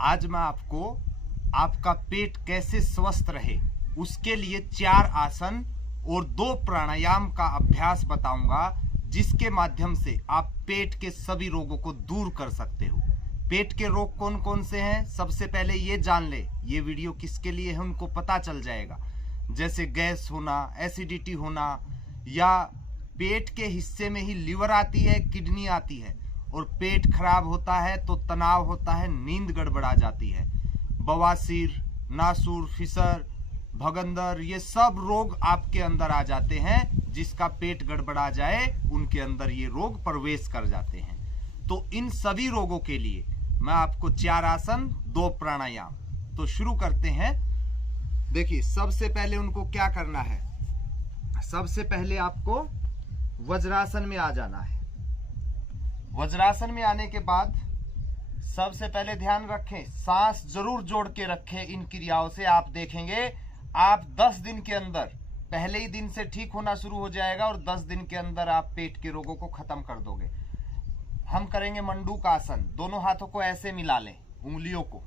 आज मैं आपको आपका पेट कैसे स्वस्थ रहे उसके लिए 4 आसन और 2 प्राणायाम का अभ्यास बताऊंगा, जिसके माध्यम से आप पेट के सभी रोगों को दूर कर सकते हो। पेट के रोग कौन कौन से हैं, सबसे पहले ये जान ले। ये वीडियो किसके लिए है उनको पता चल जाएगा। जैसे गैस होना, एसिडिटी होना, या पेट के हिस्से में ही लिवर आती है, किडनी आती है, और पेट खराब होता है तो तनाव होता है, नींद गड़बड़ा जाती है। बवासीर, नासूर, फिसर, भगंदर, ये सब रोग आपके अंदर आ जाते हैं। जिसका पेट गड़बड़ा जाए उनके अंदर ये रोग प्रवेश कर जाते हैं। तो इन सभी रोगों के लिए मैं आपको 4 आसन, 2 प्राणायाम। तो शुरू करते हैं। देखिए, सबसे पहले उनको क्या करना है, सबसे पहले आपको वज्रासन में आ जाना है। वज्रासन में आने के बाद सबसे पहले ध्यान रखें, सांस जरूर जोड़ के रखें। इन क्रियाओं से आप देखेंगे आप 10 दिन के अंदर, पहले ही दिन से ठीक होना शुरू हो जाएगा और 10 दिन के अंदर आप पेट के रोगों को खत्म कर दोगे। हम करेंगे मंडूक आसन। दोनों हाथों को ऐसे मिला लें, उंगलियों को,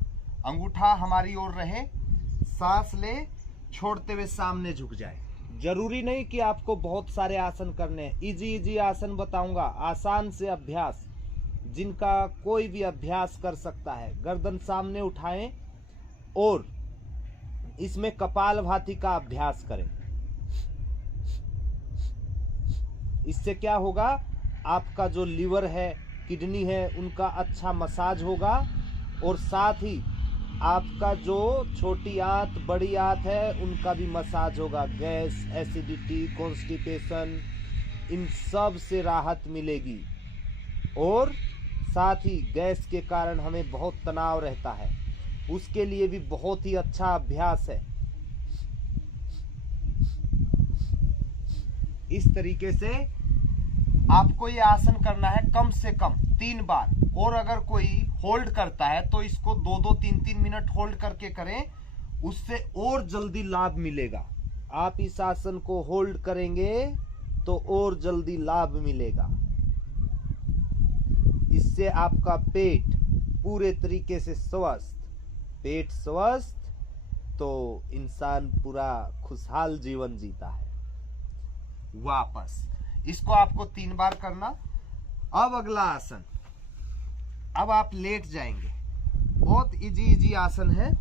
अंगूठा हमारी ओर रहे, सांस ले, छोड़ते हुए सामने झुक जाए। जरूरी नहीं कि आपको बहुत सारे आसन करने हैं, इजी आसन बताऊंगा, आसान से अभ्यास जिनका कोई भी अभ्यास कर सकता है। गर्दन सामने उठाएं और इसमें कपालभाति का अभ्यास करें। इससे क्या होगा, आपका जो लिवर है, किडनी है, उनका अच्छा मसाज होगा, और साथ ही आपका जो छोटी आंत, बड़ी आंत है, उनका भी मसाज होगा। गैस, एसिडिटी, कॉन्स्टिपेशन, इन सब से राहत मिलेगी। और साथ ही गैस के कारण हमें बहुत तनाव रहता है, उसके लिए भी बहुत ही अच्छा अभ्यास है। इस तरीके से आपको ये आसन करना है कम से कम 3 बार। और अगर कोई होल्ड करता है तो इसको 2-2, 3-3 मिनट होल्ड करके करें, उससे और जल्दी लाभ मिलेगा। आप इस आसन को होल्ड करेंगे तो और जल्दी लाभ मिलेगा। इससे आपका पेट पूरे तरीके से स्वस्थ, पेट स्वस्थ तो इंसान पूरा खुशहाल जीवन जीता है। वापस इसको आपको 3 बार करना। अब अगला आसन, अब आप लेट जाएंगे। बहुत इजी आसन है।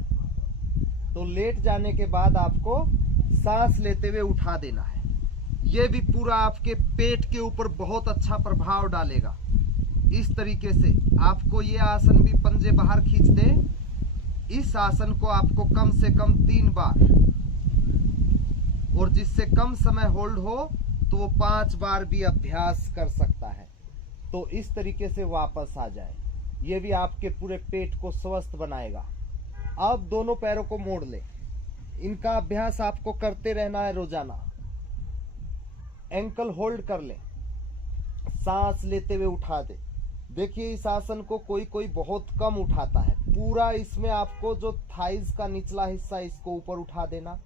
तो लेट जाने के बाद आपको सांस लेते हुए उठा देना है। यह भी पूरा आपके पेट के ऊपर बहुत अच्छा प्रभाव डालेगा। इस तरीके से आपको ये आसन भी पंजे बाहर खींच दे। इस आसन को आपको कम से कम 3 बार, और जिससे कम समय होल्ड हो तो वो 5 बार भी अभ्यास कर सकता है। तो इस तरीके से वापस आ जाए। ये भी आपके पूरे पेट को स्वस्थ बनाएगा। अब दोनों पैरों को मोड़ ले। इनका अभ्यास आपको करते रहना है रोजाना। एंकल होल्ड कर ले, सांस लेते हुए उठा दे। देखिए, इस आसन को कोई कोई बहुत कम उठाता है। पूरा इसमें आपको जो थाइज का निचला हिस्सा, इसको ऊपर उठा देना,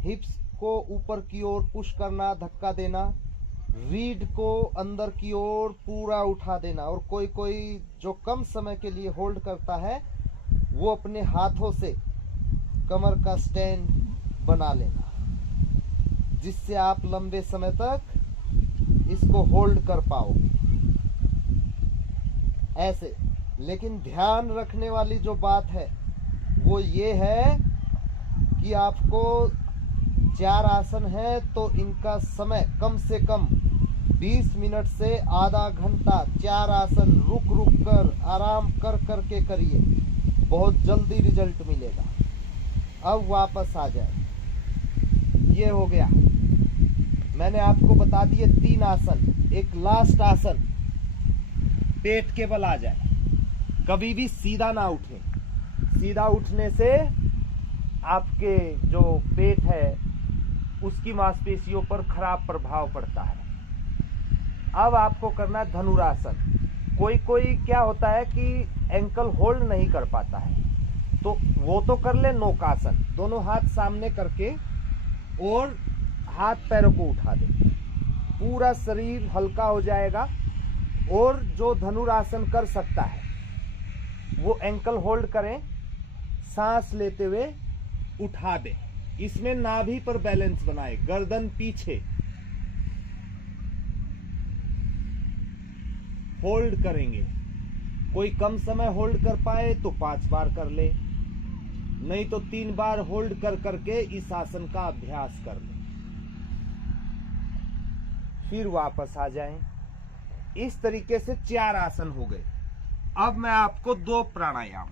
हिप्स को ऊपर की ओर पुश करना, धक्का देना, रीढ़ को अंदर की ओर पूरा उठा देना। और कोई कोई जो कम समय के लिए होल्ड करता है, वो अपने हाथों से कमर का स्टैंड बना लेना, जिससे आप लंबे समय तक इसको होल्ड कर पाओगे। ऐसे, लेकिन ध्यान रखने वाली जो बात है वो ये है कि आपको 4 आसन है तो इनका समय कम से कम 20 मिनट से आधा घंटा 4 आसन रुक रुक कर, आराम कर कर के करिए। बहुत जल्दी रिजल्ट मिलेगा। अब वापस आ जाए। ये हो गया, मैंने आपको बता दिए 3 आसन। एक लास्ट आसन, पेट के बल आ जाए। कभी भी सीधा ना उठे। सीधा उठने से आपके जो पेट है उसकी मांसपेशियों पर खराब प्रभाव पड़ता है। अब आपको करना है धनुरासन। कोई कोई क्या होता है कि एंकल होल्ड नहीं कर पाता है, तो वो तो कर ले नौकासन। दोनों हाथ सामने करके और हाथ पैरों को उठा दे, पूरा शरीर हल्का हो जाएगा। और जो धनुरासन कर सकता है वो एंकल होल्ड करें, सांस लेते हुए उठा दें। इसमें नाभि पर बैलेंस बनाए, गर्दन पीछे, होल्ड करेंगे। कोई कम समय होल्ड कर पाए तो 5 बार कर ले, नहीं तो 3 बार होल्ड कर करके इस आसन का अभ्यास कर ले, फिर वापस आ जाएं। इस तरीके से 4 आसन हो गए। अब मैं आपको 2 प्राणायाम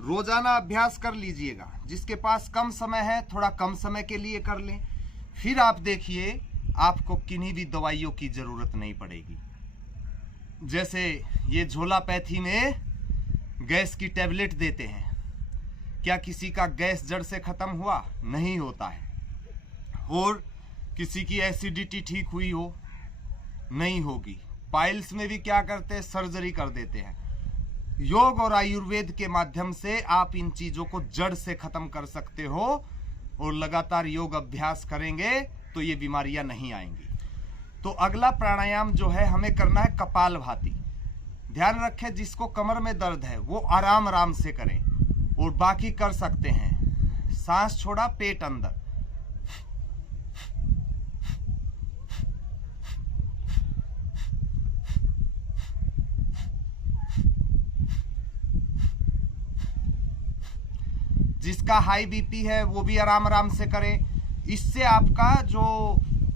रोजाना अभ्यास कर लीजिएगा। जिसके पास कम समय है थोड़ा कम समय के लिए कर लें, फिर आप देखिए आपको किन्हीं भी दवाइयों की जरूरत नहीं पड़ेगी। जैसे ये झोलापैथी में गैस की टैबलेट देते हैं, क्या किसी का गैस जड़ से खत्म हुआ? नहीं होता है। और किसी की एसिडिटी ठीक हुई हो? नहीं होगी। पाइल्स में भी क्या करते हैं? सर्जरी कर देते हैं। योग और आयुर्वेद के माध्यम से आप इन चीजों को जड़ से खत्म कर सकते हो, और लगातार योग अभ्यास करेंगे तो ये बीमारियां नहीं आएंगी। तो अगला प्राणायाम जो है हमें करना है कपालभाति। ध्यान रखें, जिसको कमर में दर्द है वो आराम आराम से करें, और बाकी कर सकते हैं। सांस छोड़ा, पेट अंदर, जिसका हाई बीपी है वो भी आराम आराम से करें। इससे आपका जो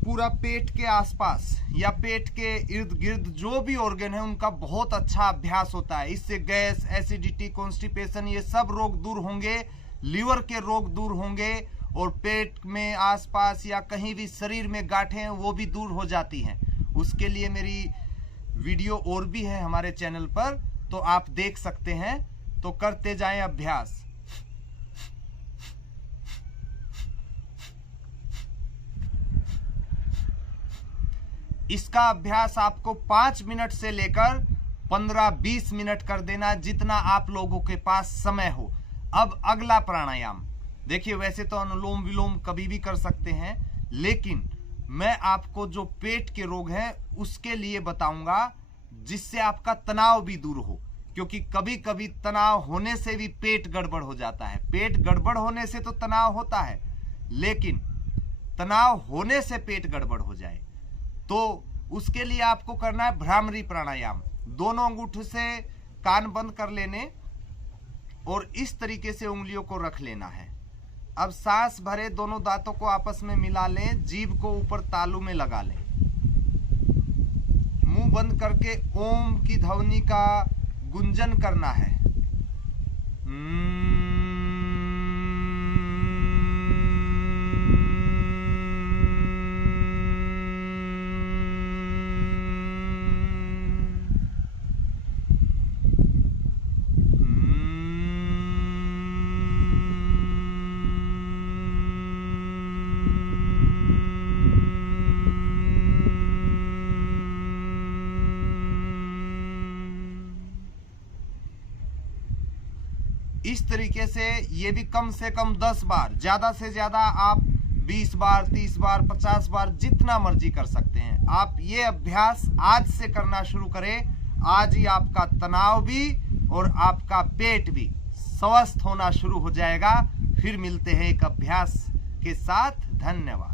पूरा पेट के आसपास या पेट के इर्द गिर्द जो भी ऑर्गन है उनका बहुत अच्छा अभ्यास होता है। इससे गैस, एसिडिटी, कॉन्स्टिपेशन ये सब रोग दूर होंगे, लीवर के रोग दूर होंगे, और पेट में आसपास या कहीं भी शरीर में गांठें हैं वो भी दूर हो जाती हैं। उसके लिए मेरी वीडियो और भी है हमारे चैनल पर, तो आप देख सकते हैं। तो करते जाएं अभ्यास। इसका अभ्यास आपको 5 मिनट से लेकर 15-20 मिनट कर देना, जितना आप लोगों के पास समय हो। अब अगला प्राणायाम देखिए, वैसे तो अनुलोम विलोम कभी भी कर सकते हैं, लेकिन मैं आपको जो पेट के रोग हैं उसके लिए बताऊंगा, जिससे आपका तनाव भी दूर हो। क्योंकि कभी कभी तनाव होने से भी पेट गड़बड़ हो जाता है। पेट गड़बड़ होने से तो तनाव होता है, लेकिन तनाव होने से पेट गड़बड़ हो जाए तो उसके लिए आपको करना है भ्रामरी प्राणायाम। दोनों अंगूठे से कान बंद कर लेने और इस तरीके से उंगलियों को रख लेना है। अब सांस भरे, दोनों दांतों को आपस में मिला लें, जीभ को ऊपर तालू में लगा लें, मुंह बंद करके ओम की ध्वनि का गुंजन करना है। इस तरीके से ये भी कम से कम 10 बार, ज्यादा से ज्यादा आप 20 बार, 30 बार, 50 बार, जितना मर्जी कर सकते हैं। आप ये अभ्यास आज से करना शुरू करें। आज ही आपका तनाव भी और आपका पेट भी स्वस्थ होना शुरू हो जाएगा। फिर मिलते हैं एक अभ्यास के साथ। धन्यवाद।